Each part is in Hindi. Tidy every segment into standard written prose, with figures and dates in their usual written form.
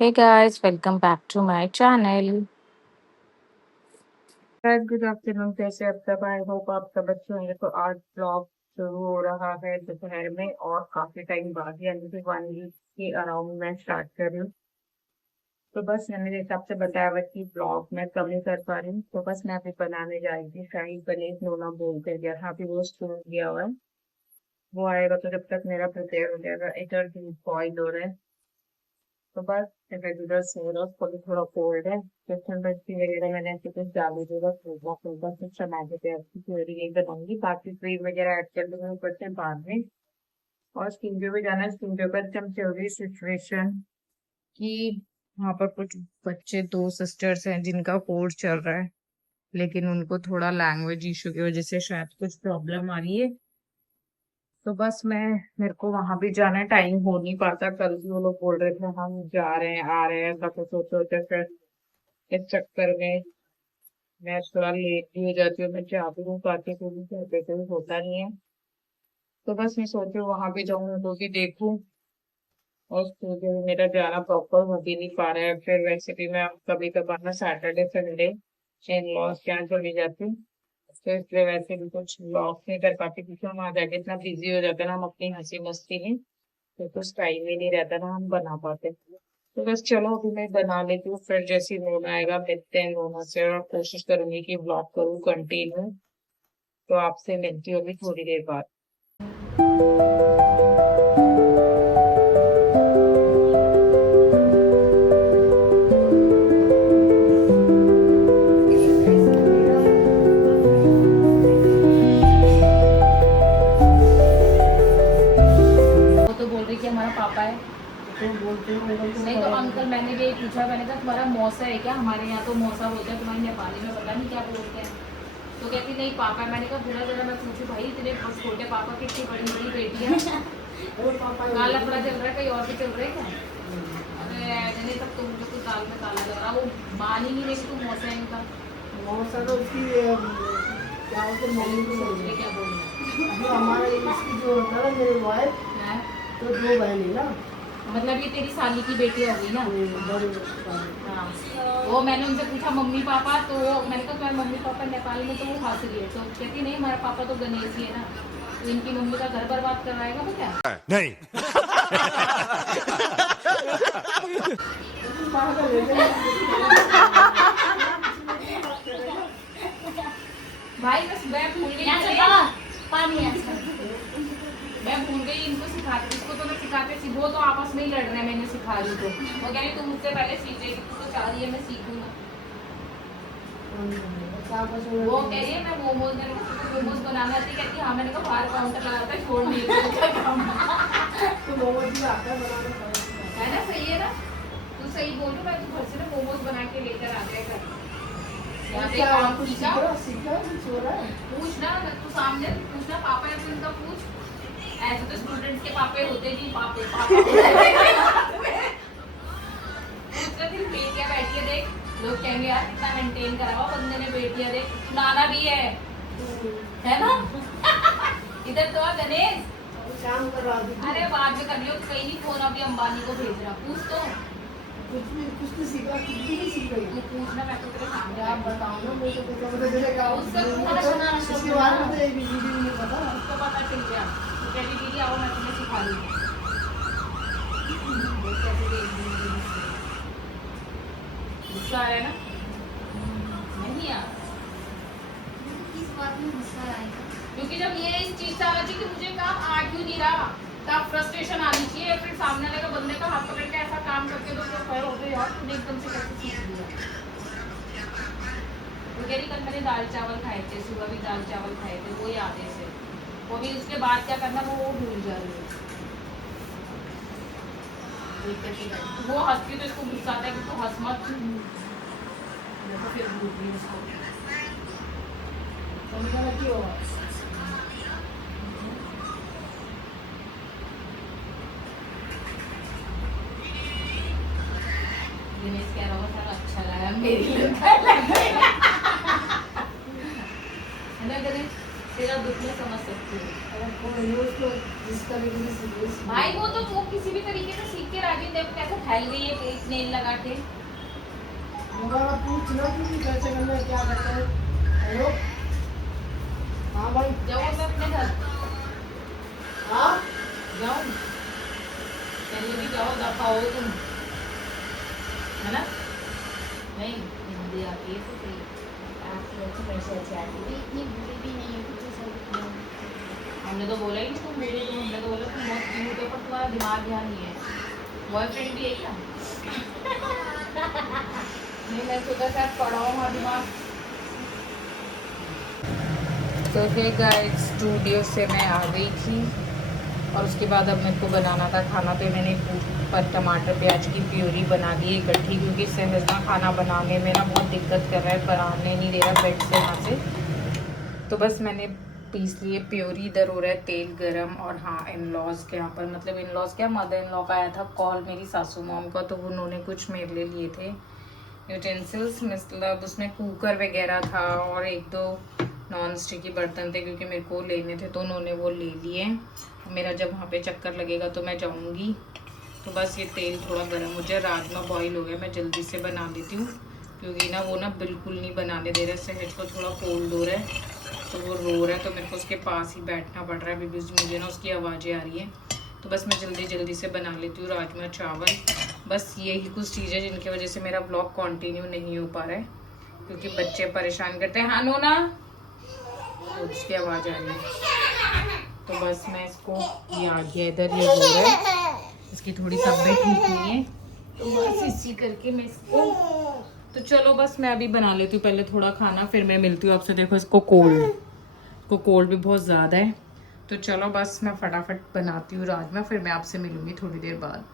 Hey guys, welcome back to my channel. Guys good afternoon. कैसे अब तक आई होप आप सब अच्छे होंगे। तो आज ब्लॉग शुरू हो रहा है दोपहर में और काफी टाइम बाद यानी कि 1 वीक के अराउंड मैं स्टार्ट कर रही हूँ। तो बस मैंने जैसे आपसे बताया हुआ कि ब्लॉग मैं कम ही कर पा रही हूँ। तो बस मैं अभी बनाने जा रही थी शाही पनीर। नोना बोल कर गया था, अभी वो स्कूल गया हुआ है। वो आएगा तो जब तक मेरा प्रिपेयर हो जाएगा। इधर दूध बॉइल हो रहा है। तो बस रेगुलर सो रहा उसको भी थोड़ा कोल्ड है। क्वेश्चन बच्ची वगैरह मैंने ऐसे कुछ डाली देगा फूलवा फूलवा कुछ टमाटो प्याज की प्योरी यही बनाऊंगी। बाकी क्रीम वगैरह ऐड कर दूंगी ऊपर से बाद में। और स्टूडियो भी जाना है। स्टूडियो पर एकदम चल रही सिचुएशन कि वहाँ पर कुछ बच्चे, दो सिस्टर्स हैं जिनका कोर्स चल रहा है, लेकिन उनको थोड़ा लैंग्वेज इशू की वजह से शायद कुछ प्रॉब्लम आ रही है। तो बस मेरे को वहां भी जाना है, टाइम हो नहीं पाता। कल भी वो लोग बोल रहे थे हम जा रहे हैं आ रहे हैं, ऐसा कुछ सोचो तो फिर इस चक्कर में मैं थोड़ा लेट भी हो जाती हूँ। मैं जा भी नहीं पाती क्योंकि घर पे कोई होता नहीं है। तो बस मैं सोच रही हूँ वहां भी जाऊँ तो भी देखूँ। और स्टूडियो में मेरा जाना प्रॉपर हो भी नहीं पा रहा है। फिर वैसे भी मैं कभी कभार ना सैटरडे संडे इन लॉज के यहाँ चली जाती हूँ। तो इसलिए वैसे भी कुछ ब्लॉग नहीं कर पाती क्योंकि हम आ जाके इतना बिजी हो जाते हैं ना हम अपनी हंसी मस्ती में। तो कुछ टाइम ही नहीं रहता ना हम बना पाते। तो बस चलो अभी मैं बना लेती हूँ, फिर जैसे ही नोना आएगा मिलते हैं नोना से। और कोशिश करूंगी कि ब्लॉग करूँ कंटिन्यू। तो आपसे मिलती हूँ अभी थोड़ी देर बाद। वो तो बोल रही कि हमारा पापा है। नहीं तो अंकल, मैंने भी यही पूछा, मैंने कहा तुम्हारा मौसा है क्या? हमारे यहाँ तो मौसा बोलते हैं, तुम्हारे नेपाली में पता नहीं क्या बोलते हैं। तो कहती नहीं पापा है। मैंने कहा बुरा जरा मैं पूछूं भाई इतने छोटे पापा की इतनी बड़ी बड़ी बेटियाँ काला लफड़ा चल रहा है, कहीं और भी चल रहा है क्या? अरे नहीं तब तो मुझे कुछ दाल में काला लग रहा। वो मान ही नहीं रही कि तुम मौसा है इनका। मौसा तो उसकी क्या बोलते हैं, मम्मी को सोच बोलते रहे क्या बोलना हैं। जो हमारे इसकी जो होता है ना, मेरे वाइफ है। तो दो बहन है ना। मतलब ये तेरी साली की बेटी हो गई ना? बड़े हाँ। वो मैंने उनसे पूछा मम्मी पापा, तो मैंने कहा तुम्हारे मम्मी पापा नेपाल में, तो वो हंस रही है। तो कहती नहीं हमारा पापा तो गणेश ही है ना। तो इनकी मम्मी का घर बर्बाद करवाएगा वो क्या? नहीं। पागल है क्या? भाई बस मैं भूल गई मैं भूल गई इनको सिखाती। इसको तो मैं सिखाते सी, वो तो आपस में ही लड़ रहे हैं, मैंने सिखा रही तो वो कह रही तुम मुझसे पहले सीख गई, तू तो चाह रही है मैं सीखूंगा। वो कह रही है मैं मोमोज, मेरे को मोमोज बनाना आती। कहती हाँ। मैंने कहा बाहर काउंटर लगा था छोड़ नहीं तो मोमोज भी आता है बनाना। है ना? सही है ना? तू सही बोल रही। मैं तू घर से ना मोमोज बना के लेकर आ जाएगा यहाँ पे। क्या काम कुछ सीखा सीखा कुछ हो रहा है? पूछना, तू सामने पूछना पापा है तो इनका पूछ। ऐसे तो स्टूडेंट्स के पापे होते नहीं, पापे पापा पूछना। फिर बेटियां बैठी है देख, लोग कहेंगे यार कितना मेंटेन करा हुआ बंदे ने। बेटियां देख, नाना भी है ना? इधर तो आ गणेश। काम कर रहा हूँ। अरे बाद में कर लियो, कहीं नहीं फोन अभी अंबानी को भेज रहा। पूछ तो कुछ तो सीखा, कुछ भी नहीं सीख रही। तू पूछना, मैं तो तेरे सामने आप बताओ ना, मुझे तो पता मुझे चलेगा। उससे पूछना, इसके बारे में तो एक भी नहीं पता। उसको पता चल गया। तो कहती दीदी आओ मैं तुम्हें सिखा दूंगी। वो कैसे देख रही है मुझसे। गुस्सा आ रहा है ना? नहीं यार, किस बात में गुस्सा आएगा? क्योंकि जब ये इस चीज से आना चाहिए कि मुझे काम आ क्यों नहीं रहा, तब फ्रस्ट्रेशन आनी चाहिए। फिर सामने वाले का बंदे का हाथ पकड़ के ऐसा काम करके तो खड़े होते यार तूने एकदम से कैसे सीख लिया। वो कह रही कल मैंने दाल चावल खाए थे, सुबह भी दाल चावल खाए थे, वो याद है इसे। वो भी उसके बाद क्या करना वो भूल जा रही है। वो हंसती तो इसको गुस्सा आता है कि तू हंस मत। तो फिर भूल गई उसको। समझा क्यों? दिनेश कह रहा होगा सर अच्छा लगा मेरी लगा है ना गणेश? तेरा दुख मैं समझ सकती हूँ अगर कोई रोज तो जिस तरीके से सीरियस भाई। वो किसी भी तरीके से सीख के राजी, देखो कैसे फैल गई है एक नेल लगा के। दोबारा पूछना कि कैसे करना है, क्या करना है। हेलो, हाँ भाई, जाओ मैं अपने घर हाँ जाओ, चलो भी जाओ, दफा हो तुम, है ना? नहीं हिंदी आती है तो सही, आपकी अच्छी पैसे अच्छी आती है। इतनी बुरी भी नहीं है मुझे सब। हमने तो बोला ही नहीं तुम मेरी, हमने तो बोला तुम बहुत क्यूट हो, पर तुम्हारा दिमाग ध्यान नहीं है। बॉयफ्रेंड भी है क्या? नहीं, मैं सोचा शायद पढ़ाओ हमारा दिमाग। तो फिर गाइस स्टूडियो से मैं आ गई थी और उसके बाद अब मेरे को बनाना था खाना। तो मैंने पर टमाटर प्याज की प्यूरी बना दी इकट्ठी, क्योंकि सहज ना खाना बनाने में ना बहुत दिक्कत कर रहा है, पर आने नहीं दे रहा बेड से यहाँ से। तो बस मैंने पीस लिए प्योरी। इधर हो रहा है तेल गरम। और हाँ, इन लॉज के यहाँ पर, मतलब इन लॉज क्या, मदर इन लॉ का आया था कॉल मेरी सासू मॉम का, तो उन्होंने कुछ मेरे लिए लिए थे यूटेंसिल्स, मतलब उसमें कुकर वगैरह था और एक दो नॉन स्टिकी बर्तन थे, क्योंकि मेरे को लेने थे तो उन्होंने वो ले लिए। मेरा जब वहाँ पे चक्कर लगेगा तो मैं जाऊँगी। तो बस ये तेल थोड़ा गर्म हो जाए, राजमा बॉईल हो गया, मैं जल्दी से बना लेती हूँ, क्योंकि ना वो ना बिल्कुल नहीं बनाने दे रहा है। सहज को थोड़ा कोल्ड हो रहा है तो वो रो रहा है, तो मेरे को उसके पास ही बैठना पड़ रहा है, बिकॉज मुझे ना उसकी आवाज़ें आ रही हैं। तो बस मैं जल्दी जल्दी से बना लेती हूँ राजमा चावल। बस यही कुछ चीज़ें जिनकी वजह से मेरा ब्लॉग कंटिन्यू नहीं हो पा रहा है, क्योंकि बच्चे परेशान करते हैं। हाँ नोना, उसकी आवाज़ आ रही है। तो बस मैं इसको, ये आ गया इधर, ये रो रहा है, इसकी थोड़ी तबीयत ठीक नहीं है, तो बस इसी करके मैं इसको, तो चलो बस मैं अभी बना लेती हूँ पहले थोड़ा खाना, फिर मैं मिलती हूँ आपसे। देखो इसको कोल्ड भी बहुत ज़्यादा है, तो चलो बस मैं फटाफट बनाती हूँ राजमा, फिर मैं आपसे मिलूँगी थोड़ी देर बाद।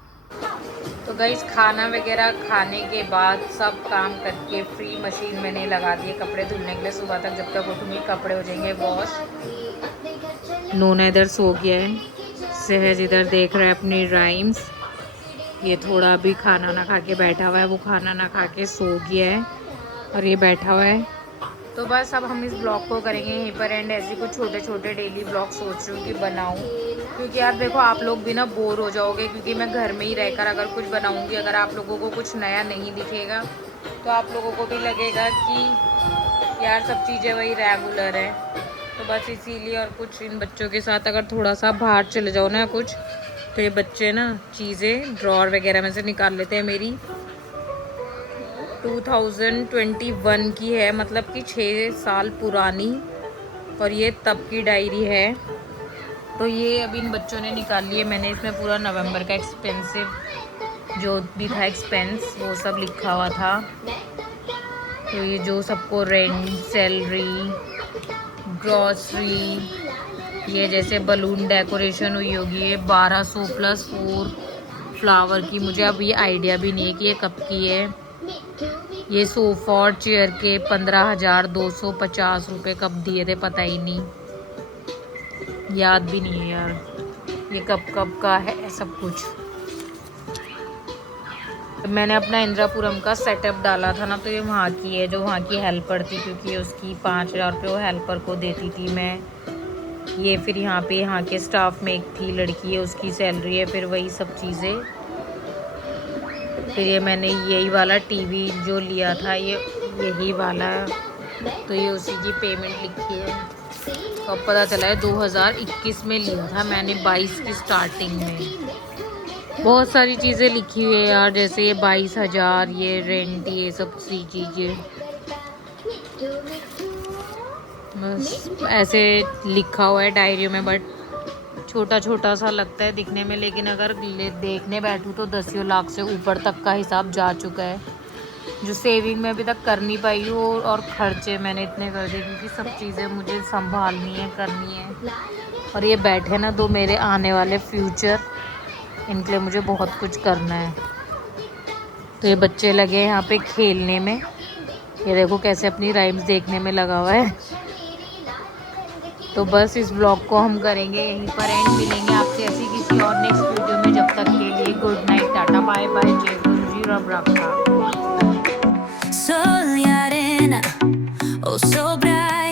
तो गाइस खाना वगैरह खाने के बाद सब काम करके फ्री मशीन मैंने लगा दी है कपड़े धुलने के लिए। सुबह तक जब तक उठूँगी कपड़े हो जाएंगे वॉश। नोना इधर सो गया है, सहज इधर देख रहा है अपनी राइम्स, ये थोड़ा अभी खाना ना खा के बैठा हुआ है, वो खाना ना खा के सो गया है और ये बैठा हुआ है। तो बस अब हम इस ब्लॉग को करेंगे यहीं पर एंड। ऐसे कुछ छोटे छोटे डेली ब्लॉग सोच रही हूँ कि बनाऊँ, क्योंकि यार देखो आप लोग भी ना बोर हो जाओगे, क्योंकि मैं घर में ही रहकर अगर कुछ बनाऊँगी, अगर आप लोगों को कुछ नया नहीं दिखेगा तो आप लोगों को भी लगेगा कि यार सब चीज़ें वही रेगुलर है। तो बस इसीलिए, और कुछ इन बच्चों के साथ अगर थोड़ा सा बाहर चले जाओ ना कुछ, तो ये बच्चे ना चीज़ें ड्रॉर वगैरह में से निकाल लेते हैं। मेरी 2021 की है, मतलब कि 6 साल पुरानी, और ये तब की डायरी है। तो ये अभी इन बच्चों ने निकाल लिए। मैंने इसमें पूरा नवंबर का एक्सपेंसिव जो भी था एक्सपेंस वो सब लिखा हुआ था। तो ये जो सबको रेंट, सैलरी, ग्रॉसरी, ये जैसे बलून डेकोरेशन हुई होगी, ये 1200 + 4 फ्लावर की, मुझे अब ये आइडिया भी नहीं है कि ये कब की है। ये सोफ़ा और चेयर के 15,250 रुपये कब दिए थे पता ही नहीं, याद भी नहीं है यार ये कब का है सब कुछ। मैंने अपना इंद्रापुरम का सेटअप डाला था ना, तो ये वहाँ की है, जो वहाँ की हेल्पर थी, क्योंकि उसकी 5,000 रुपये वो हेल्पर को देती थी मैं। ये फिर यहाँ पे यहाँ के स्टाफ में एक थी लड़की है, उसकी सैलरी है, फिर वही सब चीज़ें। फिर ये मैंने यही वाला टीवी जो लिया था, ये यही वाला, तो ये उसी की पेमेंट लिखी है। तो अब पता चला है 2021 में लिया था मैंने, 22 की स्टार्टिंग में। बहुत सारी चीज़ें लिखी हुई है यार, जैसे ये 22,000, ये रेंट, ये सब सी चीज़ें बस ऐसे लिखा हुआ है डायरियों में, बट छोटा छोटा सा लगता है दिखने में, लेकिन अगर देखने बैठूँ तो 10 लाख से ऊपर तक का हिसाब जा चुका है, जो सेविंग में अभी तक कर नहीं पाई हूँ, और खर्चे मैंने इतने कर दिए, क्योंकि सब चीज़ें मुझे संभालनी है, करनी है। और ये बैठे ना दो मेरे आने वाले फ्यूचर, इनके लिए मुझे बहुत कुछ करना है। तो ये बच्चे लगे हैं यहाँ पे खेलने में, ये देखो कैसे अपनी राइम्स देखने में लगा हुआ है। तो बस इस ब्लॉग को हम करेंगे यहीं पर एंड, मिलेंगे आपसे ऐसी किसी और नेक्स्ट वीडियो में। जब तक के लिए good night, tata bye bye, जय गुरु जी, रब रखा। Sol y arena, oh so bright.